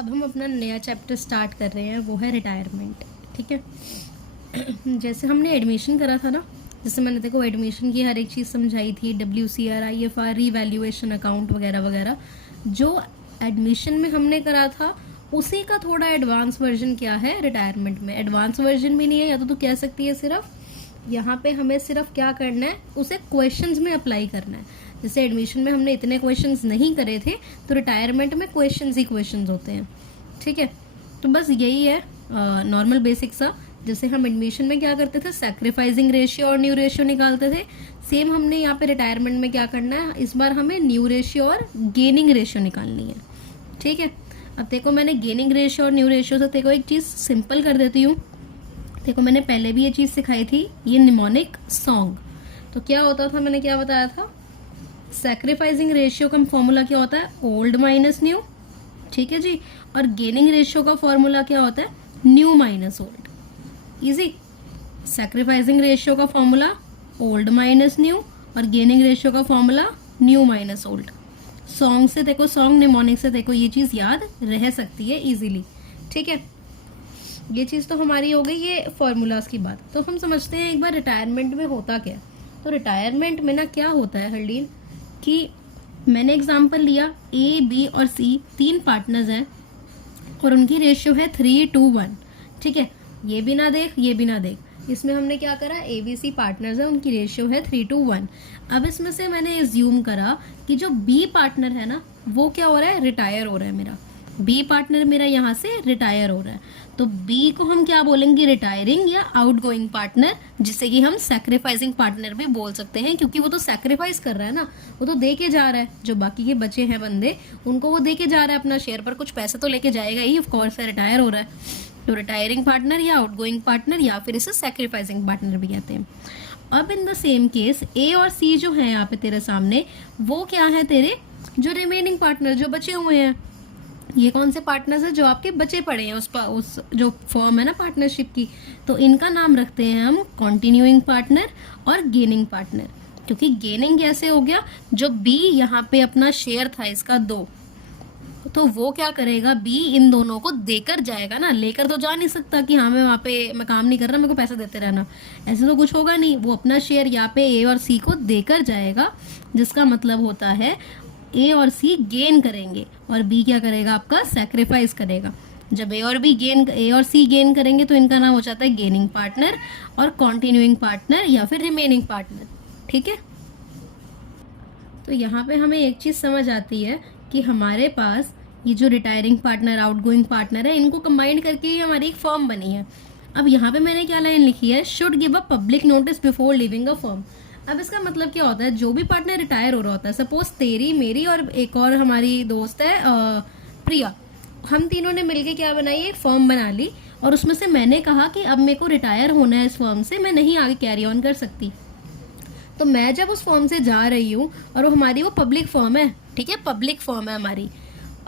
अब हम अपना नया चैप्टर स्टार्ट कर रहे हैं, वो है रिटायरमेंट। ठीक है। जैसे हमने एडमिशन करा था ना, जैसे मैंने देखो एडमिशन की हर एक चीज़ समझाई थी, WCR, IFR, रीवैल्यूएशन अकाउंट वगैरह वगैरह। जो एडमिशन में हमने करा था उसी का थोड़ा एडवांस वर्जन क्या है रिटायरमेंट में। एडवांस वर्जन भी नहीं है, या तो तू कह सकती है सिर्फ यहाँ पे हमें सिर्फ क्या करना है, उसे क्वेश्चंस में अप्लाई करना है। जैसे एडमिशन में हमने इतने क्वेश्चंस नहीं करे थे, तो रिटायरमेंट में क्वेश्चंस ही क्वेश्चंस होते हैं। ठीक है, तो बस यही है नॉर्मल बेसिक सा। जैसे हम एडमिशन में क्या करते थे, सैक्रिफाइसिंग रेशियो और न्यू रेशियो निकालते थे, सेम हमने यहाँ पे रिटायरमेंट में क्या करना है, इस बार हमें न्यू रेशियो और गेनिंग रेशियो निकालनी है। ठीक है, अब देखो मैंने गेनिंग रेशियो और न्यू रेशियो से देखो एक चीज़ सिंपल कर देती हूँ। देखो मैंने पहले भी ये चीज़ सिखाई थी, ये निमोनिक सॉन्ग। तो क्या होता था, मैंने क्या बताया था, सैक्रिफाइसिंग रेशियो का फॉर्मूला क्या होता है, ओल्ड माइनस न्यू। ठीक है जी, और गेनिंग रेशियो का फॉर्मूला क्या होता है, new minus old. Easy. Sacrificing ratio का फॉर्मूला ओल्ड माइनस न्यू, और गेनिंग रेशियो का formula new minus old. Song से देखो, सॉन्ग निमोनिक से देखो, ये चीज़ याद रह सकती है इजीली। ठीक है, ये चीज़ तो हमारी हो गई ये फॉर्मूलाज की बात। तो हम समझते हैं एक बार रिटायरमेंट में होता क्या। तो रिटायरमेंट में ना क्या होता है हरलीन, कि मैंने एग्जांपल लिया, A, B और C 3 पार्टनर्स हैं और उनकी रेशियो है 3:1। ठीक है, ये भी ना देख, ये भी ना देख। इसमें हमने क्या करा, ABC पार्टनर्स है, उनकी रेशियो है 3:1। अब इसमें से मैंने एज्यूम करा कि जो B पार्टनर है ना, वो क्या हो रहा है, रिटायर हो रहा है। मेरा B पार्टनर मेरा यहाँ से रिटायर हो रहा है, तो B को हम क्या बोलेंगे, रिटायरिंग या आउटगोइंग पार्टनर, जिसे कि हम सैक्रिफाइसिंग पार्टनर भी बोल सकते हैं, क्योंकि वो तो सैक्रिफाइस कर रहा है ना, वो तो दे के जा रहा है। जो बाकी के बचे हैं बंदे, उनको वो दे के जा रहा है अपना शेयर, पर कुछ पैसे तो लेके जाएगा ही, ऑफ कोर्स रिटायर हो रहा है। तो रिटायरिंग पार्टनर या आउटगोइंग पार्टनर, या फिर इसे सैक्रिफाइसिंग पार्टनर भी कहते हैं। अब in the same case A और C जो है यहाँ पे तेरे सामने, वो क्या है, तेरे जो रिमेनिंग पार्टनर जो बचे हुए हैं। ये कौन से पार्टनर्स हैं जो आपके बचे पड़े हैं उस जो फॉर्म है ना पार्टनरशिप की। तो इनका नाम रखते हैं हम कॉन्टिन्यूइंग पार्टनर और गेनिंग पार्टनर। क्योंकि गेनिंग कैसे हो गया, जो B यहाँ पे अपना शेयर था इसका 2, तो वो क्या करेगा, B इन दोनों को देकर जाएगा ना, लेकर तो जा नहीं सकता कि हाँ मैं वहाँ पे मैं काम नहीं कर रहा, मेरे को पैसे देते रहना, ऐसे तो कुछ होगा नहीं। वो अपना शेयर यहाँ पे A और C को देकर जाएगा, जिसका मतलब होता है A और C गेन करेंगे और B क्या करेगा, आपका सैक्रिफाइस करेगा। जब A और C गेन करेंगे तो इनका नाम हो जाता है गेनिंग पार्टनर और कॉन्टिन्यूइंग पार्टनर या फिर रिमेनिंग पार्टनर। ठीक है, तो यहाँ पे हमें एक चीज़ समझ आती है कि हमारे पास ये जो रिटायरिंग पार्टनर, आउटगोइंग पार्टनर है, इनको कंबाइन करके ही हमारी एक फॉर्म बनी है। अब यहाँ पे मैंने क्या लाइन लिखी है, should give a public notice before leaving a form. अब इसका मतलब क्या होता है, जो भी पार्टनर रिटायर हो रहा होता है, सपोज तेरी, मेरी और एक और हमारी दोस्त है प्रिया, हम तीनों ने मिलके क्या बनाई, एक फॉर्म बना ली, और उसमें से मैंने कहा कि अब मेरे को रिटायर होना है इस फॉर्म से, मैं नहीं आगे कैरी ऑन कर सकती। तो मैं जब उस फॉर्म से जा रही हूँ, और वो हमारी वो पब्लिक फॉर्म है, ठीक है, पब्लिक फॉर्म है हमारी,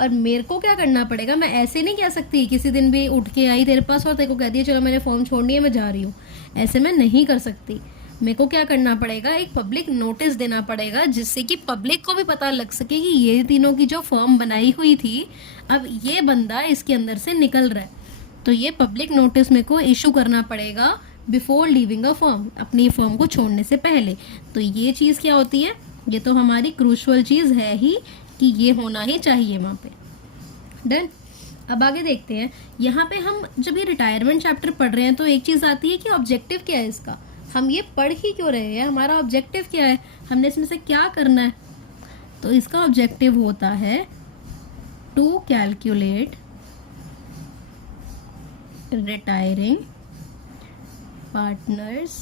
और मेरे को क्या करना पड़ेगा, मैं ऐसे नहीं कह सकती किसी दिन भी उठ के आई तेरे पास और तेरे को कह दिया चलो मैंने फॉर्म छोड़नी है मैं जा रही हूँ, ऐसे मैं नहीं कर सकती। मेरे को क्या करना पड़ेगा, एक पब्लिक नोटिस देना पड़ेगा, जिससे कि पब्लिक को भी पता लग सके कि ये तीनों की जो फॉर्म बनाई हुई थी, अब ये बंदा इसके अंदर से निकल रहा है। तो ये पब्लिक नोटिस मेरे को इशू करना पड़ेगा बिफोर लीविंग अ फॉर्म, अपनी फॉर्म को छोड़ने से पहले। तो ये चीज़ क्या होती है, ये तो हमारी क्रूशल चीज़ है ही कि ये होना ही चाहिए वहाँ पे। डन। अब आगे देखते हैं, यहाँ पे हम जब ये रिटायरमेंट चैप्टर पढ़ रहे हैं तो एक चीज़ आती है कि ऑब्जेक्टिव क्या है इसका, हम ये पढ़ ही क्यों रहे हैं, हमारा ऑब्जेक्टिव क्या है, हमने इसमें से क्या करना है। तो इसका ऑब्जेक्टिव होता है to calculate retiring partners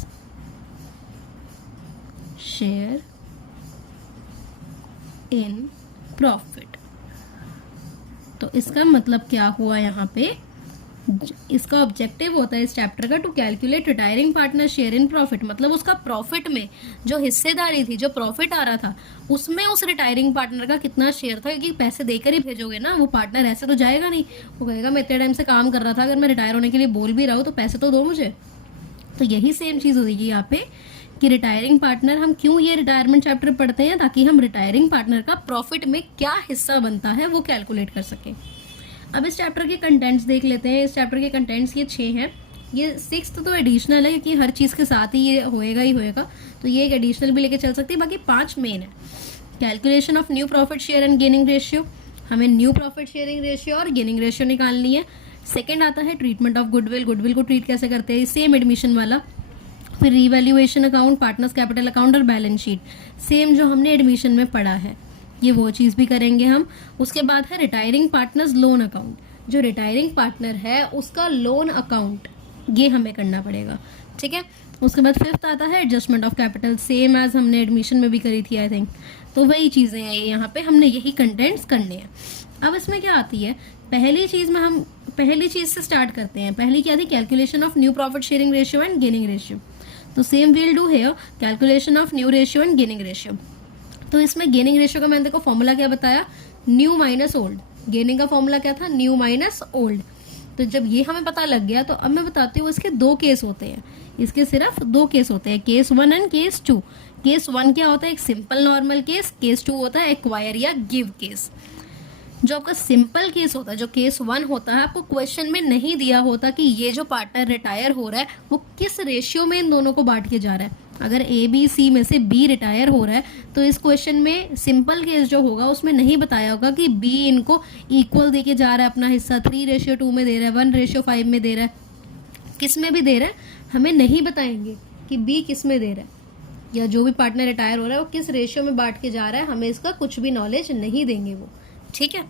share in profit. तो इसका मतलब क्या हुआ, यहाँ पे इसका ऑब्जेक्टिव होता है इस चैप्टर का to calculate retiring partner share in profit. मतलब उसका प्रॉफिट में जो हिस्सेदारी थी, जो प्रॉफिट आ रहा था, उसमें उस रिटायरिंग पार्टनर का कितना शेयर था, क्योंकि पैसे देकर ही भेजोगे ना, वो पार्टनर ऐसे तो जाएगा नहीं, वो कहेगा मैं इतने टाइम से काम कर रहा था, अगर मैं रिटायर होने के लिए बोल भी रहा हूँ तो पैसे तो दो मुझे। तो यही सेम चीज़ होगी यहाँ पे कि रिटायरिंग पार्टनर, हम क्यों ये रिटायरमेंट चैप्टर पढ़ते हैं, ताकि हम रिटायरिंग पार्टनर का प्रॉफिट में क्या हिस्सा बनता है वो कैलकुलेट कर सकें। अब इस चैप्टर के कंटेंट्स देख लेते हैं। इस चैप्टर के कंटेंट्स ये 6 हैं। ये 6th तो एडिशनल है क्योंकि हर चीज़ के साथ ही ये होएगा ही होएगा, तो ये एक एडिशनल भी लेके चल सकती है। बाकी 5 मेन है। Calculation of new profit share and gaining ratio, हमें न्यू प्रॉफिट शेयरिंग रेशियो और गेनिंग रेशियो निकालनी है। सेकंड आता है ट्रीटमेंट ऑफ गुडविल, गुडविल को ट्रीट कैसे करते हैं, सेम एडमिशन वाला। फिर revaluation account, partners capital account और बैलेंस शीट, सेम जो हमने एडमिशन में पढ़ा है, ये वो चीज़ भी करेंगे हम। उसके बाद है रिटायरिंग पार्टनर्स लोन अकाउंट, जो रिटायरिंग पार्टनर है उसका लोन अकाउंट, ये हमें करना पड़ेगा, ठीक है। उसके बाद 5th आता है adjustment of capital, same as हमने एडमिशन में भी करी थी आई थिंक, तो वही चीज़ें हैं यहाँ पे, हमने यही कंटेंट्स करने हैं। अब इसमें क्या आती है, पहली चीज़ से स्टार्ट करते हैं। पहली क्या थी, calculation of new profit sharing ratio and gaining ratio. तो same we'll do here calculation of new ratio and gaining ratio. तो इसमें गेनिंग रेशियो का मैंने देखो फॉर्मूला क्या बताया, न्यू माइनस ओल्ड। गेनिंग का फॉर्मूला क्या था, न्यू माइनस ओल्ड। तो जब ये हमें पता लग गया तो अब मैं बताती हूँ इसके 2 केस होते हैं। इसके सिर्फ 2 केस होते हैं, केस 1 एंड केस 2। केस 1 क्या होता है, एक सिंपल नॉर्मल केस। केस 2 होता है एक्वायर या गिव केस। जो आपका सिंपल केस होता है, जो केस 1 होता है, आपको क्वेश्चन में नहीं दिया होता कि ये जो पार्टनर रिटायर हो रहा है वो किस रेशियो में इन दोनों को बांट के जा रहा है। अगर ए बी सी में से बी रिटायर हो रहा है तो इस क्वेश्चन में सिंपल केस जो होगा उसमें नहीं बताया होगा कि बी इनको इक्वल देके जा रहा है अपना हिस्सा, 3:2 में दे रहा है, 1:5 में दे रहा है, किस में भी दे रहा है, हमें नहीं बताएंगे कि बी किस में दे रहा है, या जो भी पार्टनर रिटायर हो रहा है वो किस रेशियो में बांट के जा रहा है, हमें इसका कुछ भी नॉलेज नहीं देंगे वो, ठीक है।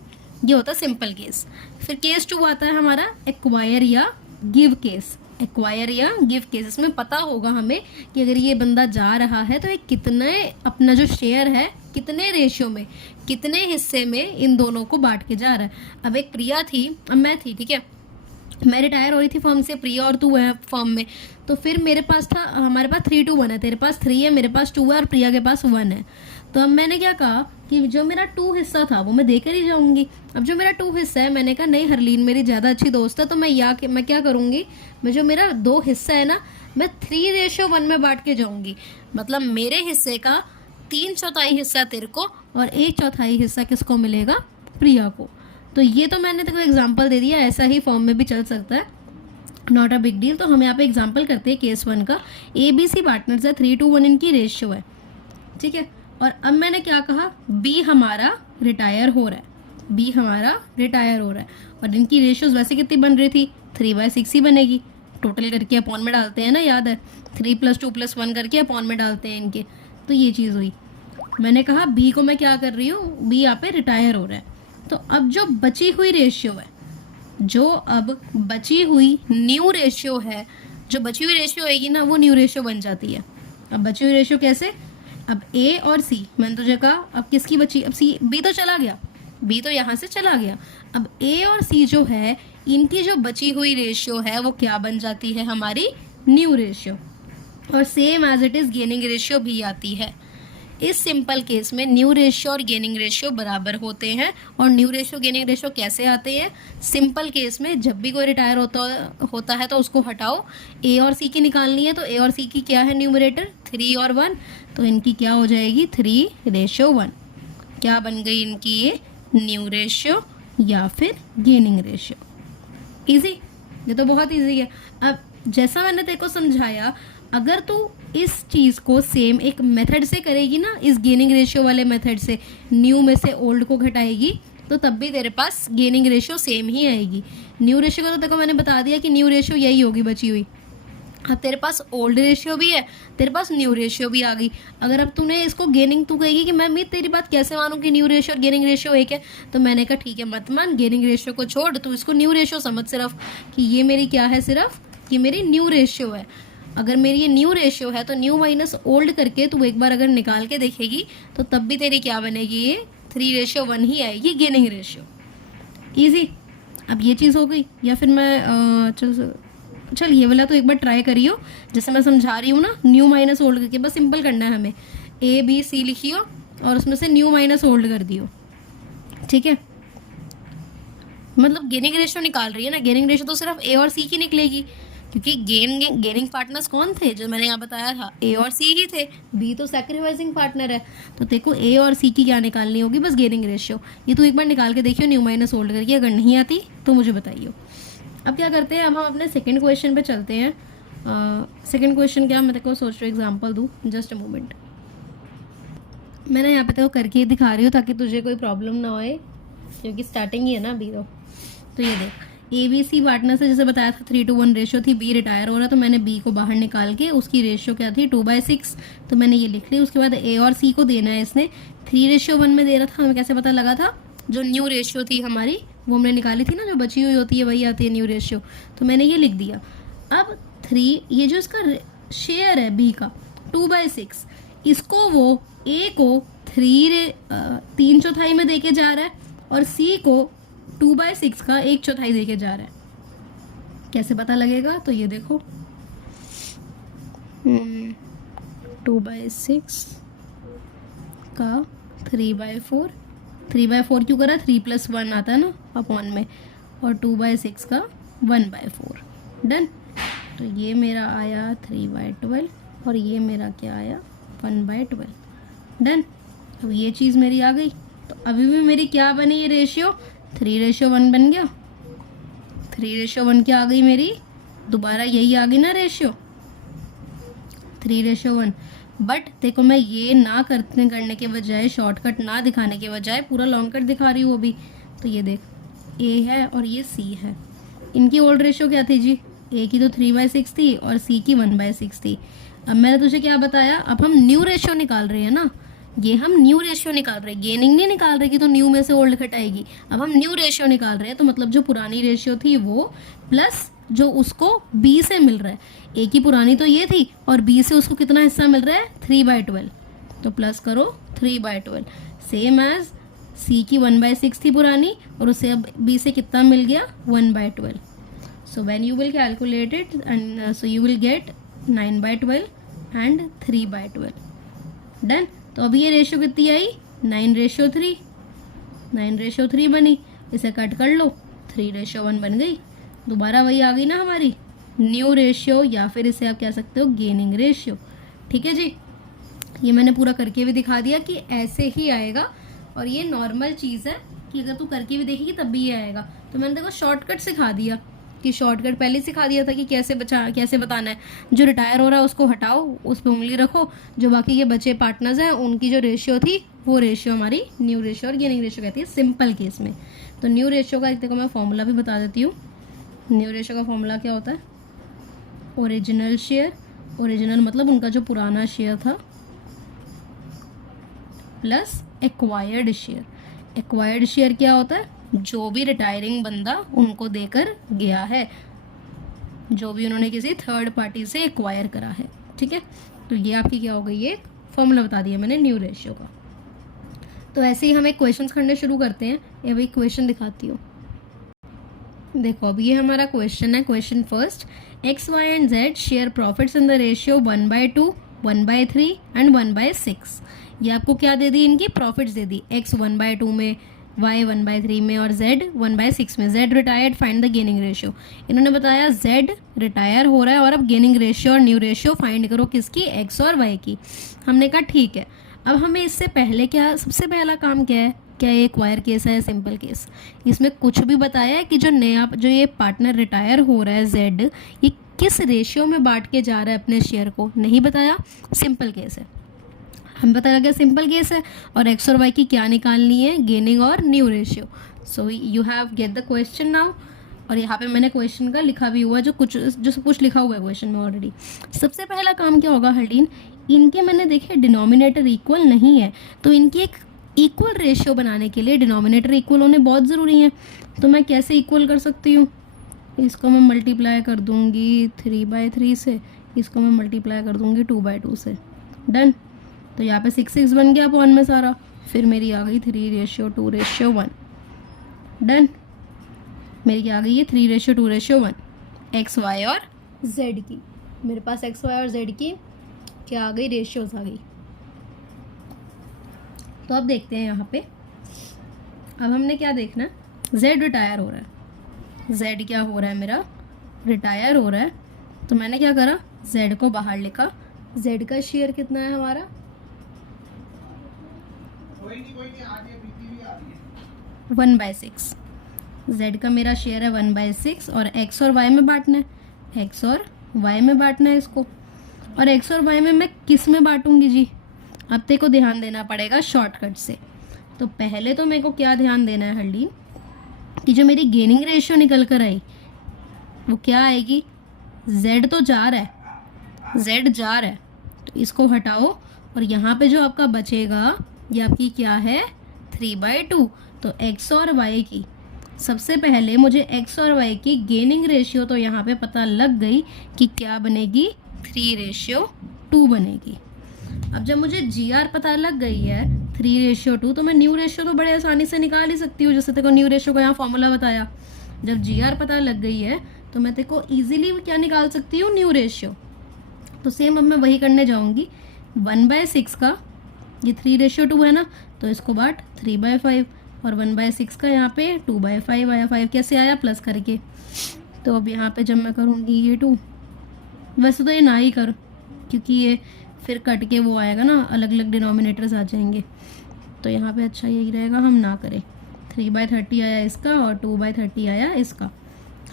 ये होता है सिंपल केस। फिर केस 2 आता है हमारा एक्वायर या गिव केस। एक्वायर या गिव केस, इसमें पता होगा हमें कि अगर ये बंदा जा रहा है तो ये कितने, अपना जो शेयर है कितने रेशियो में, कितने हिस्से में इन दोनों को बांट के जा रहा है। अब एक प्रिया थी, अब मैं थी, ठीक है, मैं रिटायर हो रही थी फर्म से, प्रिया और तू है फर्म में, तो फिर मेरे पास था, हमारे पास 3:1 है, तेरे पास 3 है, मेरे पास 2 है और प्रिया के पास 1 है। तो अब मैंने क्या कहा कि जो मेरा 2 हिस्सा था वो मैं देकर ही जाऊंगी। अब जो मेरा 2 हिस्सा है, मैंने कहा नहीं हरलीन मेरी ज़्यादा अच्छी दोस्त है, तो मैं क्या करूँगी, मैं जो मेरा 2 हिस्सा है ना, मैं 3:1 में बांट के जाऊँगी। मतलब मेरे हिस्से का 3/4 हिस्सा तेरे को और 1/4 हिस्सा किसको मिलेगा, प्रिया को। तो ये तो मैंने तेरे को एग्जाम्पल दे दिया, ऐसा ही फॉर्म में भी चल सकता है, नॉट अ बिग डील। तो हम यहाँ पे एग्जाम्पल करते हैं केस 1 का। ABC पार्टनर्स है, 3:1 इनकी रेशियो है, ठीक है। और अब मैंने क्या कहा, बी हमारा रिटायर हो रहा है, बी हमारा रिटायर हो रहा है, और इनकी रेशियोज वैसे कितनी बन रही थी, 3/6 ही बनेगी। टोटल करके अपॉन में डालते हैं ना, याद है, 3 + 2 + 1 करके अपॉन में डालते हैं इनके। तो ये चीज़ हुई। मैंने कहा बी को मैं क्या कर रही हूँ, बी यहाँ पे रिटायर हो रहा है। तो अब जो बची हुई रेशियो है, जो अब बची हुई न्यू रेशियो है, जो बची हुई रेशियो होगी ना वो न्यू रेशियो बन जाती है। अब बची हुई रेशियो कैसे, अब ए और सी, मैंने तुझे कहा अब किसकी बची, अब सी, बी तो चला गया, बी तो यहाँ से चला गया। अब ए और सी जो है, इनकी जो बची हुई रेशियो है वो क्या बन जाती है, हमारी न्यू रेशियो। और same as it is gaining ratio भी आती है। इस सिंपल केस में न्यू रेशियो और गेनिंग रेशियो बराबर होते हैं। और न्यू रेशियो गेनिंग रेशियो कैसे आते हैं, सिंपल केस में जब भी कोई रिटायर होता है तो उसको हटाओ, ए और सी की निकालनी है, तो ए और सी की क्या है न्यूमरेटर, 3 और 1, तो इनकी क्या हो जाएगी, 3:1। क्या बन गई इनकी, ये न्यू रेशियो या फिर गेनिंग रेशियो। इजी, ये तो बहुत इजी है। अब जैसा मैंने तेरे को समझाया, अगर तू इस चीज़ को सेम एक मेथड से करेगी ना, इस गेनिंग रेशियो वाले मेथड से, न्यू में से ओल्ड को घटाएगी, तो तब भी तेरे पास गेनिंग रेशियो सेम ही आएगी। न्यू रेशियो का तो देखो मैंने बता दिया कि न्यू रेशियो यही होगी बची हुई। अब तेरे पास ओल्ड रेशियो भी है, तेरे पास न्यू रेशियो भी आ गई। अगर अब तूने इसको गेनिंग, तू कहेगी कि मैं तेरी बात कैसे मानूं कि न्यू रेशियो और गेनिंग रेशियो एक है, तो मैंने कहा ठीक है मत मान, गेनिंग रेशियो को छोड़, तू इसको न्यू रेशियो समझ सिर्फ कि ये मेरी क्या है, सिर्फ कि मेरी न्यू रेशियो है। अगर मेरी ये न्यू रेशियो है तो न्यू माइनस ओल्ड करके तू एक बार अगर निकाल के देखेगी तो तब भी तेरी क्या बनेगी, ये 3:1 ही आएगी, गेनिंग रेशियो। ईजी। अब ये चीज़ हो गई। या फिर मैं चल ये वाला तो एक बार ट्राई करियो, जैसे मैं समझा रही हूँ ना, न्यू माइनस ओल्ड करके, बस सिंपल करना है हमें, ABC लिखियो और उसमें से न्यू माइनस ओल्ड कर दियो, ठीक है। मतलब गेनिंग रेशियो निकाल रही है ना, गेनिंग रेशियो तो सिर्फ A और C की निकलेगी, क्योंकि गेनिंग पार्टनर्स कौन थे जो मैंने यहाँ बताया था, ए और सी ही थे, बी तो सैक्रिफाइसिंग पार्टनर है। तो देखो ए और सी की क्या निकालनी होगी, बस गेनिंग रेशियो। ये तो एक बार निकाल के देखियो न्यू माइनस ओल्ड करके, अगर नहीं आती तो मुझे बताइए। अब क्या करते हैं, अब हम अपने सेकेंड क्वेश्चन पे चलते हैं। सेकेंड क्वेश्चन क्या, मैं तेरे को सोच रही हूँ एग्जाम्पल दूँ, जस्ट अ मोमेंट। मैंने यहाँ पे तेरे को करके ही दिखा रही हूँ ताकि तुझे कोई प्रॉब्लम ना होए, क्योंकि स्टार्टिंग ही है ना अभी तो ये देख, ए बी सी पार्टनर से जैसे बताया था 3:1 रेशियो थी, बी रिटायर हो रहा, तो मैंने बी को बाहर निकाल के उसकी रेशियो क्या थी 2/6, तो मैंने ये लिख ली। उसके बाद ए और सी को देना है, इसने 3:1 में दे रहा था, हमें कैसे पता लगा था, जो न्यू रेशियो थी हमारी वो हमने निकाली थी ना, जो बची हुई होती है वही आती है न्यू रेशियो, तो मैंने ये लिख दिया। अब 3, ये जो इसका शेयर है बी का 2/6, इसको वो ए को 3/4 में देके जा रहा है और सी को 2/6 का 1/4 देके जा रहा है। कैसे पता लगेगा, तो ये देखो 2/6 का 3/4, 3/4 क्यों करा, 3+1 आता है ना अपॉन में, और 2/6 का 1/4। डन। तो ये मेरा आया 3/12 और ये मेरा क्या आया 1/12। डन। अब ये चीज़ मेरी आ गई, तो अभी भी मेरी क्या बनी ये रेशियो, 3:1 बन गया। 3:1 क्या आ गई मेरी, दोबारा यही आ गई ना रेशियो 3:1। बट देखो मैं ये ना करने के बजाय, शॉर्टकट ना दिखाने के बजाय पूरा लॉन्ग कट दिखा रही हूँ अभी। तो ये देख, ए है और ये सी है, इनकी ओल्ड रेशियो क्या थी जी, ए की तो 3/6 थी और सी की 1/6 थी। अब मैंने तुझे क्या बताया, अब हम न्यू रेशियो निकाल रहे हैं ना, ये हम न्यू रेशियो निकाल रहे हैं, गेनिंग नहीं निकाल रहे कि तो न्यू में से ओल्ड घटाएगी। अब हम न्यू रेशियो निकाल रहे हैं, तो मतलब जो पुरानी रेशियो थी वो प्लस जो उसको बी से मिल रहा है, ए की पुरानी तो ये थी और बी से उसको कितना हिस्सा मिल रहा है 3/12, तो प्लस करो 3/12, सेम एज सी की 1/6 थी पुरानी और उसे अब बी से कितना मिल गया 1/12। So when you will calculate it and so you will get 9/12 and 3/12। Done. तो अभी ये रेशियो कितनी आई 9:3, 9:3 बनी, इसे कट कर लो 3:1 बन गई। दोबारा वही आ गई ना हमारी न्यू रेशियो, या फिर इसे आप कह सकते हो गेनिंग रेशियो। ठीक है जी, ये मैंने पूरा करके भी दिखा दिया कि ऐसे ही आएगा, और ये नॉर्मल चीज़ है कि अगर तू करके भी देखेगी तब भी ये आएगा। तो मैंने देखो शॉर्टकट सिखा दिया, कि शॉर्टकट पहले सिखा दिया था कि कैसे बताना है। जो रिटायर हो रहा है उसको हटाओ, उस पर उंगली रखो, जो बाकी के बचे पार्टनर्स हैं उनकी जो रेशियो थी वो रेशियो हमारी न्यू रेशियो और गेनिंग रेशियो कहती है सिंपल केस में। तो न्यू रेशियो का एक देखो मैं फॉर्मूला भी बता देती हूँ। न्यू रेशियो का फॉर्मूला क्या होता है, ओरिजिनल शेयर, ओरिजिनल मतलब उनका जो पुराना शेयर था, plus acquired share. Acquired share क्या होता है, जो भी रिटायरिंग बंदा उनको देकर गया है, जो भी उन्होंने किसी थर्ड पार्टी से एक्वायर करा है। ठीक है, तो ये आपकी क्या हो गई, ये फॉर्मूला बता दिया मैंने न्यू रेशियो का। तो ऐसे ही हम एक क्वेश्चन करने शुरू करते हैं। ये भाई क्वेश्चन दिखाती हूँ, देखो अब ये हमारा क्वेश्चन है। Question first, X Y and Z share profits in the ratio 1/2, 1/3 and 1/6। ये आपको क्या दे दी, इनकी प्रॉफिट्स दे दी, एक्स 1/2 में, वाई 1/3 में और जेड 1/6 में। Z retired, find the gaining ratio. इन्होंने बताया जेड रिटायर हो रहा है और अब गेनिंग रेशियो और न्यू रेशियो फाइंड करो किसकी, एक्स और वाई की। हमने कहा ठीक है। अब हमें इससे पहले क्या, सबसे पहला काम क्या है, क्या ये एक्वायर केस है, सिंपल केस। इसमें कुछ भी बताया है कि जो ये पार्टनर रिटायर हो रहा है जेड, ये किस रेशियो में बांट के जा रहा है अपने शेयर को, नहीं बताया, सिंपल केस है। हम पता लगा सिंपल केस है, और एक्स और वाई की क्या निकालनी है, गेनिंग और new ratio. So you have get the question now. और यहाँ पे मैंने क्वेश्चन का लिखा भी हुआ, जो सब कुछ लिखा हुआ है क्वेश्चन में ऑलरेडी। सबसे पहला काम क्या होगा हर्लीन, इनके मैंने देखे डिनोमिनेटर इक्वल नहीं है, तो इनकी एक इक्वल रेशियो बनाने के लिए डिनोमिनेटर इक्वल होने बहुत ज़रूरी है। तो मैं कैसे इक्वल कर सकती हूँ, इसको मैं मल्टीप्लाई कर दूँगी 3/3 से, इसको मैं मल्टीप्लाई कर दूँगी 2/2 से। डन। तो यहाँ पे 6 बन गया अपॉन में सारा, फिर मेरी आ गई 3:2:1। डन। मेरी क्या आ गई है 3:2:1, एक्स वाई और जेड की। मेरे पास एक्स वाई और जेड की क्या आ गई, रेशियोज आ गई। तो अब देखते हैं यहाँ पे, अब हमने क्या देखना है, जेड रिटायर हो रहा है, जेड क्या हो रहा है मेरा, रिटायर हो रहा है, तो मैंने क्या करा, z को बाहर लिखा। z का शेयर कितना है हमारा, 1/6। z का मेरा शेयर है 1/6 और x और y में बांटना है, x और y में बांटना है इसको। और x और y में मैं किस में बांटूंगी जी, अब तेरे को ध्यान देना पड़ेगा शॉर्टकट से। तो पहले तो मेरे को क्या ध्यान देना है हल्दी, कि जो मेरी गेनिंग रेशियो निकल कर आई वो क्या आएगी, z तो जा रहा है, z जा रहा है, तो इसको हटाओ और यहाँ पे जो आपका बचेगा ये आपकी क्या है, 3/2। तो x और y की, सबसे पहले मुझे x और y की गेनिंग रेशियो तो यहाँ पे पता लग गई कि क्या बनेगी, 3/2 बनेगी। अब जब मुझे GR पता लग गई है 3/2, तो मैं न्यू रेशियो तो बड़े आसानी से निकाल ही सकती हूँ, जैसे तेरे को न्यू रेशियो का यहाँ फॉर्मूला बताया। जब GR पता लग गई है तो मैं तेरे को ईजिली क्या निकाल सकती हूँ, न्यू रेशियो। तो सेम अब मैं वही करने जाऊँगी, 1/6 का, ये 3/2 है ना, तो इसको बांट 3/5, और 1/6 का यहाँ पे 2/5 आया, 5 कैसे आया, प्लस करके। तो अब यहाँ पे जब मैं करूँगी ये 2, वैसे तो ये ना ही कर, क्योंकि ये फिर कट के वो आएगा ना, अलग अलग डिनोमिनेटर्स आ जाएंगे, तो यहाँ पे अच्छा यही रहेगा हम ना करें। 3/30 आया इसका और 2/30 आया इसका।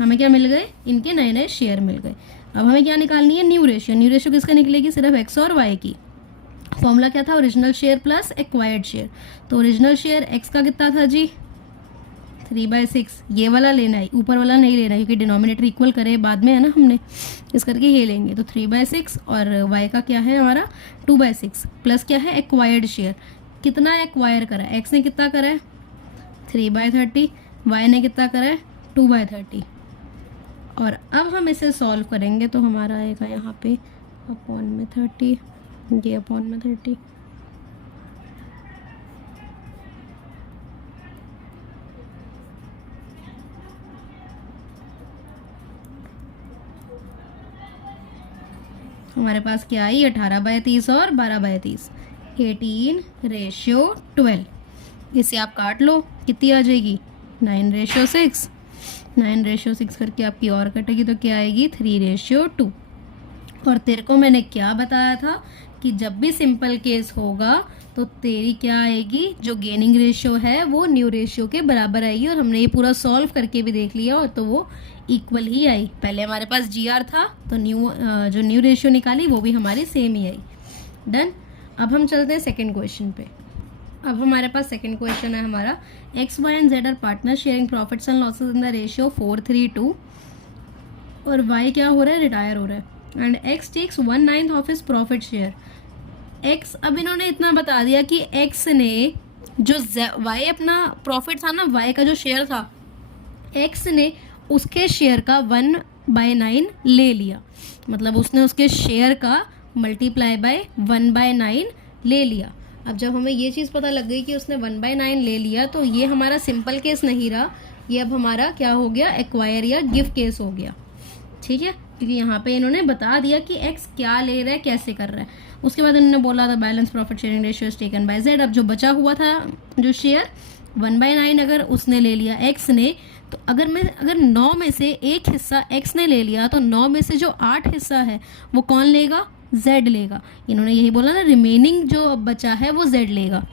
हमें क्या मिल गए, इनके नए नए शेयर मिल गए। अब हमें क्या निकालनी है, न्यू रेशियो। न्यू रेशियो किसका निकलेगी, सिर्फ x और y की। फॉर्मूला क्या था, original share plus acquired share. तो ओरिजिनल शेयर x का कितना था जी, 3/6। ये वाला लेना है, ऊपर वाला नहीं लेना, क्योंकि डिनोमिनेटर इक्वल करे बाद में है ना, हमने इस करके ये लेंगे। तो 3/6 और y का क्या है हमारा 2/6, प्लस क्या है एक्वायर्ड शेयर। कितना एक्वायर करा है, x ने कितना करा है 3/30, y ने कितना करा है 2/30। और अब हम इसे सॉल्व करेंगे तो हमारा आएगा यहाँ पे अपॉन में 30, ये अपॉन में 30। हमारे पास क्या आई, 18/30 और 12/30, 18/12। इसे आप काट लो, कितनी आ जाएगी 9/6। 9/6 करके आपकी और कटेगी तो क्या आएगी 3/2। और तेरे को मैंने क्या बताया था कि जब भी सिंपल केस होगा तो तेरी क्या आएगी, जो गेनिंग रेशियो है वो न्यू रेशियो के बराबर आएगी। और हमने ये पूरा सॉल्व करके भी देख लिया और तो वो इक्वल ही आई। पहले हमारे पास GR था तो जो न्यू रेशियो निकाली वो भी हमारी सेम ही आई। डन। अब हम चलते हैं सेकेंड क्वेश्चन पे। अब हमारे पास सेकेंड क्वेश्चन है हमारा, X, Y and Z are partner sharing profits and losses in the ratio 4:3:2 और Y क्या हो रहा है, रिटायर हो रहा है। And X takes 1/9 of his profit share. X, अब इन्होंने इतना बता दिया कि X ने जो Y अपना प्रॉफिट था ना, Y का जो शेयर था, X ने उसके शेयर का 1/9 ले लिया। मतलब उसने उसके शेयर का मल्टीप्लाई बाय 1/9 ले लिया। अब जब हमें ये चीज़ पता लग गई कि उसने 1/9 ले लिया तो ये हमारा सिंपल केस नहीं रहा, ये अब हमारा क्या हो गया, एक्वायर या गिव केस हो गया। ठीक है, क्योंकि यहाँ पे इन्होंने बता दिया कि X क्या ले रहा है, कैसे कर रहा है। उसके बाद इन्होंने बोला था balance profit sharing ratio is taken by Z। अब जो बचा हुआ था जो शेयर 1/9 अगर उसने ले लिया X ने, तो अगर 9 में से एक हिस्सा X ने ले लिया तो 9 में से जो 8 हिस्सा है वो कौन लेगा, Z लेगा। इन्होंने यही बोला ना, रिमेनिंग जो अब बचा है वो Z लेगा।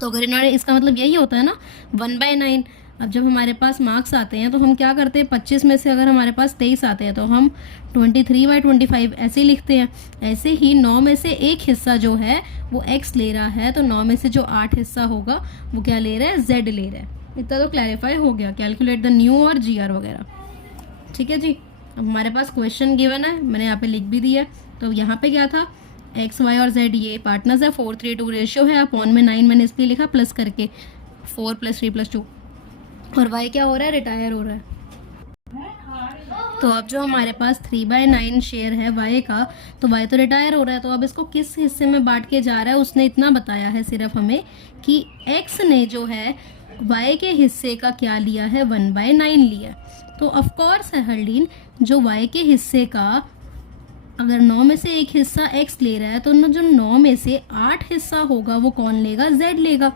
तो अगर इन्होंने, इसका मतलब यही होता है ना 1/9। अब जब हमारे पास मार्क्स आते हैं तो हम क्या करते हैं, 25 में से अगर हमारे पास 23 आते हैं तो हम 23/25 ऐसे ही लिखते हैं। ऐसे ही 9 में से एक हिस्सा जो है वो X ले रहा है, तो 9 में से जो 8 हिस्सा होगा वो क्या ले रहा है, Z ले रहा है। इतना तो क्लैरिफाई हो गया, कैलकुलेट द न्यू और GR वगैरह। ठीक है जी। अब हमारे पास क्वेश्चन गिवन है, मैंने यहाँ पे लिख भी दिया। तो यहाँ पे क्या था, X, Y और Z ये पार्टनर्स है, 4:3:2 रेशियो है, अपॉन में 9 मैंने इसलिए लिखा प्लस करके, 4 + 3 + 2। और Y क्या हो रहा है, रिटायर हो रहा है। तो अब जो हमारे पास 3/9 शेयर है Y का, तो Y तो रिटायर हो रहा है, तो अब इसको किस हिस्से में बांट के जा रहा है, उसने इतना बताया है सिर्फ हमें कि X ने जो है Y के हिस्से का क्या लिया है, 1/9 लिया। तो ऑफकोर्स है हर्लीन, जो Y के हिस्से का अगर 9 में से एक हिस्सा X ले रहा है तो जो 9 में से 8 हिस्सा होगा वो कौन लेगा, Z लेगा।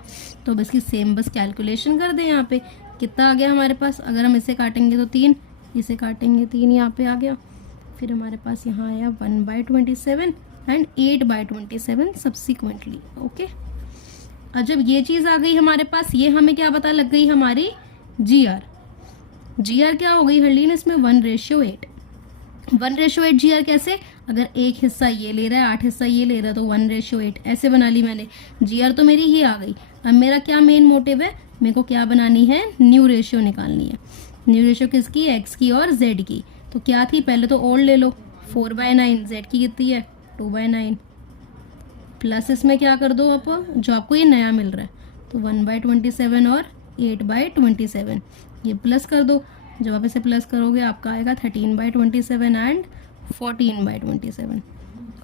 तो अब इसकी सेम बस कैलकुलेशन कर दें। यहाँ पे कितना आ गया हमारे पास, अगर हम इसे काटेंगे तो 3, इसे काटेंगे 3, यहाँ पे आ गया। फिर हमारे पास यहाँ आया 1/27 एंड 8/27 सब्सिक्वेंटली। ओके, और जब ये चीज़ आ गई हमारे पास, ये हमें क्या पता लग गई हमारी GR। GR क्या हो गई हर्लीन इसमें 1:8। 1:8 GR कैसे, अगर एक हिस्सा ये ले रहा है 8 हिस्सा ये ले रहा है तो 1:8 ऐसे बना ली मैंने। GR तो मेरी ही आ गई। अब मेरा क्या मेन मोटिव है, मेरे को क्या बनानी है, न्यू रेशियो निकालनी है। न्यू रेशियो किसकी, x की और z की। तो क्या थी, पहले तो ओल्ड ले लो 4/9, z की कितनी है 2/9, प्लस इसमें क्या कर दो आप जो आपको ये नया मिल रहा है, तो 1/27 और 8/27 ये प्लस कर दो। जब आप इसे प्लस करोगे आपका आएगा 13/27 एंड 14/27।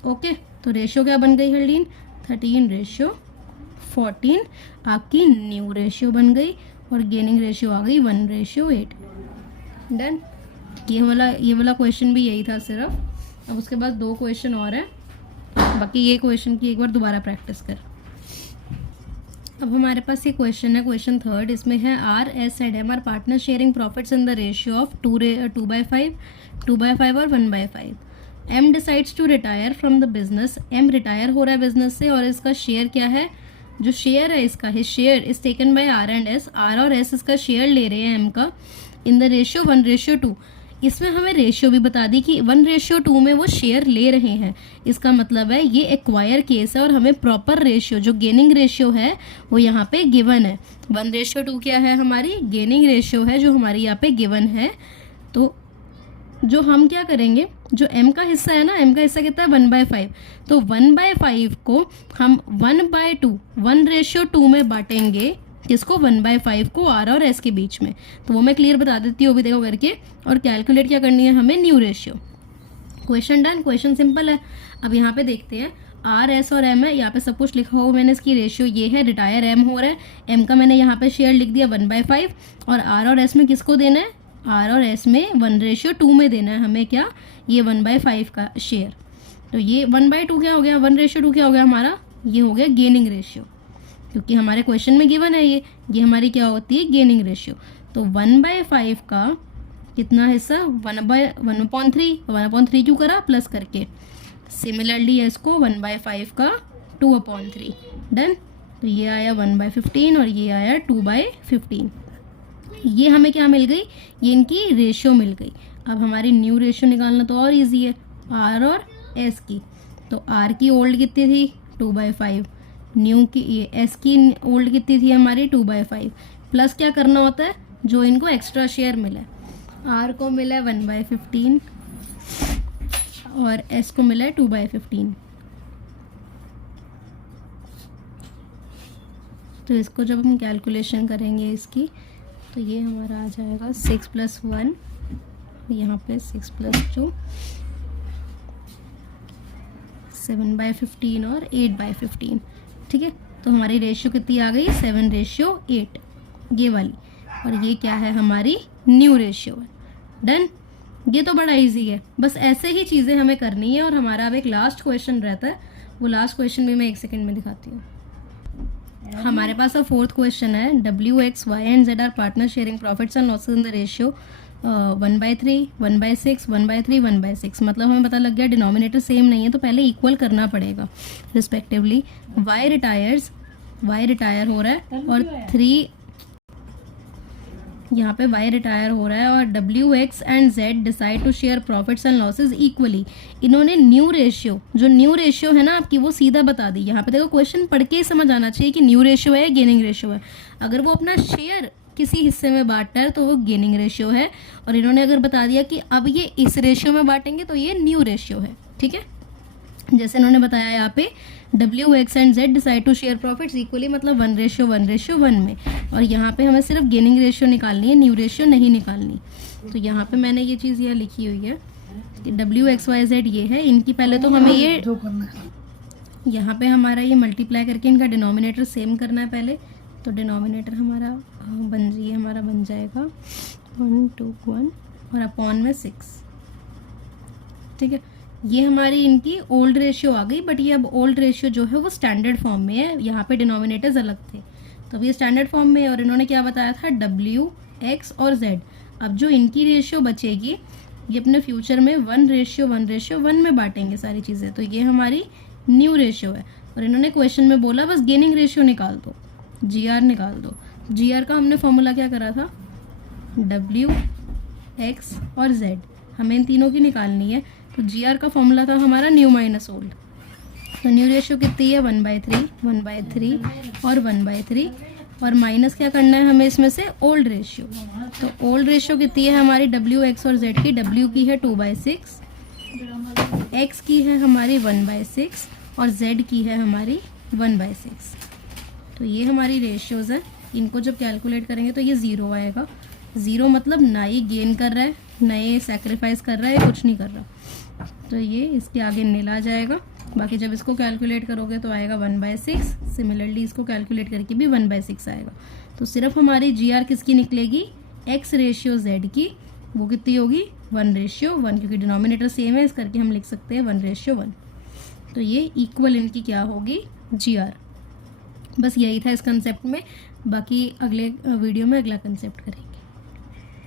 ओके, तो रेशियो क्या बन गई हर्लीन, 13:14 आपकी न्यू रेशियो बन गई, और गेनिंग रेशियो आ गई 1:8। डन। ये वाला क्वेश्चन भी यही था सिर्फ। अब उसके बाद 2 क्वेश्चन और है, बाकी ये क्वेश्चन की एक बार दोबारा प्रैक्टिस कर। अब हमारे पास ये क्वेश्चन है, क्वेश्चन 3, इसमें है R, S and M are partner sharing profits in the ratio of 2/5, 2/5 और 1/5। M decides to retire from the business. M retire हो रहा है बिजनेस से, और इसका शेयर क्या है, जो शेयर है इसका, his share is taken by R and S। R और S इसका शेयर ले रहे हैं M का, इन द रेशियो 1:2। इसमें हमें रेशियो भी बता दी कि 1:2 में वो शेयर ले रहे हैं। इसका मतलब है ये एक्वायर केस है, और हमें प्रॉपर रेशियो जो गेनिंग रेशियो है वो यहाँ पे गिवन है। 1:2 क्या है, हमारी गेनिंग रेशियो है जो हमारी यहाँ पे गिवन है। तो जो हम क्या करेंगे, जो M का हिस्सा है ना, M का हिस्सा कितना है 1/5, तो 1/5 को हम 1/2 1:2 में बांटेंगे, किसको, 1/5 को R और S के बीच में। तो वो मैं क्लियर बता देती हूँ, भी देखो करके। और कैलकुलेट क्या करनी है हमें, new ratio. Question done, question simple है। अब यहाँ पे देखते हैं, R, S और M है, यहाँ पे सब कुछ लिखा हुआ मैंने, इसकी रेशियो ये है, रिटायर M हो रहा है, M का मैंने यहाँ पे शेयर लिख दिया 1/5, और R और S में किसको देना है, R और S में 1:2 में देना है हमें, क्या, ये 1/5 का शेयर। तो ये 1/2 क्या हो गया, 1:2 क्या हो गया हमारा, ये हो गया गेनिंग रेशियो, क्योंकि हमारे क्वेश्चन में गिवन है ये हमारी क्या होती है, गेनिंग रेशियो। तो 1/5 का कितना हिस्सा, 1/3 क्यों करा, प्लस करके। सिमिलरली इसको 1/5 का 2/3। डन। तो ये आया 1/15 और ये आया 2/15। ये हमें क्या मिल गई, ये इनकी रेशियो मिल गई। अब हमारी न्यू रेशियो निकालना तो और इजी है, R और S की। तो R की ओल्ड कितनी थी 2/5, न्यू की ये S की ओल्ड कितनी थी हमारी 2/5, प्लस क्या करना होता है, जो इनको एक्स्ट्रा शेयर मिला है, R को मिला है 1/15 और S को मिला है 2/15। तो इसको जब हम कैलकुलेशन करेंगे इसकी, तो ये हमारा आ जाएगा 6 + 1, यहाँ पे 6 + 2, 7/15 और 8/15। ठीक है, तो हमारी रेशियो कितनी आ गई, 7:8 ये वाली, और ये क्या है हमारी न्यू रेशियो है। डन। ये तो बड़ा इजी है, बस ऐसे ही चीज़ें हमें करनी है। और हमारा अब एक लास्ट क्वेश्चन रहता है, वो लास्ट क्वेश्चन भी मैं 1 सेकंड में दिखाती हूँ। हमारे पास अब 4th क्वेश्चन है, W, X, Y and Z are partner sharing profits and losses in the ratio 1/3, 1/6, 1/3, 1/6। मतलब हमें पता लग गया डिनोमिनेटर सेम नहीं है, तो पहले इक्वल करना पड़ेगा रिस्पेक्टिवली। Y रिटायर हो रहा है, और 3 यहाँ पे Y रिटायर हो रहा है, और W, X and Z decide to share profits and losses equally. इन्होंने न्यू रेशियो, जो न्यू रेशियो है ना आपकी, वो सीधा बता दी। यहाँ पे देखो क्वेश्चन पढ़ के ही समझ आना चाहिए कि न्यू रेशियो है, गेनिंग रेशियो है। अगर वो अपना शेयर किसी हिस्से में बांटता है तो वो गेनिंग रेशियो है, और इन्होंने अगर बता दिया कि अब ये इस रेशियो में बांटेंगे तो ये न्यू रेशियो है। ठीक है, जैसे इन्होंने बताया यहाँ पे W, X and Z decide to share profits equally, मतलब 1:1:1 में। और यहाँ पे हमें सिर्फ गेनिंग रेशियो निकालनी है, न्यू रेशियो नहीं निकालनी। तो यहाँ पे मैंने ये चीज़ यहाँ लिखी हुई है कि W, X, Y, Z ये है इनकी। पहले तो हमें ये यहाँ पे हमारा ये मल्टीप्लाई करके इनका डिनोमिनेटर सेम करना है पहले। तो डिनोमिनेटर हमारा बन जाएगा 1, 2, 1 और अपॉन में 6। ठीक है, ये हमारी इनकी ओल्ड रेशियो आ गई, बट ये अब ओल्ड रेशियो जो है वो स्टैंडर्ड फॉर्म में है। यहाँ पे डिनोमिनेटर्स अलग थे, तो अब ये स्टैंडर्ड फॉर्म में है। और इन्होंने क्या बताया था, W, X और Z। अब जो इनकी रेशियो बचेगी ये अपने फ्यूचर में 1:1:1 में बांटेंगे सारी चीज़ें। तो ये हमारी न्यू रेशियो है। और इन्होंने क्वेश्चन में बोला बस गेनिंग रेशियो निकाल दो, GR निकाल दो। GR का हमने फॉर्मूला क्या करा था, W, X और Z, हमें इन तीनों की निकालनी है। तो GR का फॉर्मूला था हमारा न्यू माइनस ओल्ड। तो न्यू रेशियो कितनी है, 1/3 और 1/3, और माइनस क्या करना है हमें इसमें से, ओल्ड रेशियो। तो ओल्ड रेशियो कितनी है हमारी W, X और Z की, W की है 2/6, X की है हमारी 1/6 और Z की है हमारी 1/6। तो ये हमारी रेशियोज़ है। इनको जब कैलकुलेट करेंगे तो ये 0 आएगा। 0 मतलब ना ही गेन कर रहा है, ना ही सेक्रीफाइस कर रहा है, कुछ नहीं कर रहा। तो ये इसके आगे नील आ जाएगा। बाकी जब इसको कैलकुलेट करोगे तो आएगा 1/6। सिमिलरली इसको कैलकुलेट करके भी 1/6 आएगा। तो सिर्फ हमारी GR किसकी निकलेगी, X रेशियो Z की, वो कितनी होगी, 1:1, क्योंकि डिनोमिनेटर सेम है, इस करके हम लिख सकते हैं 1:1। तो ये इक्वल इनकी क्या होगी, GR। बस यही था इस कंसेप्ट में। बाकी अगले वीडियो में अगला कंसेप्ट करेंगे।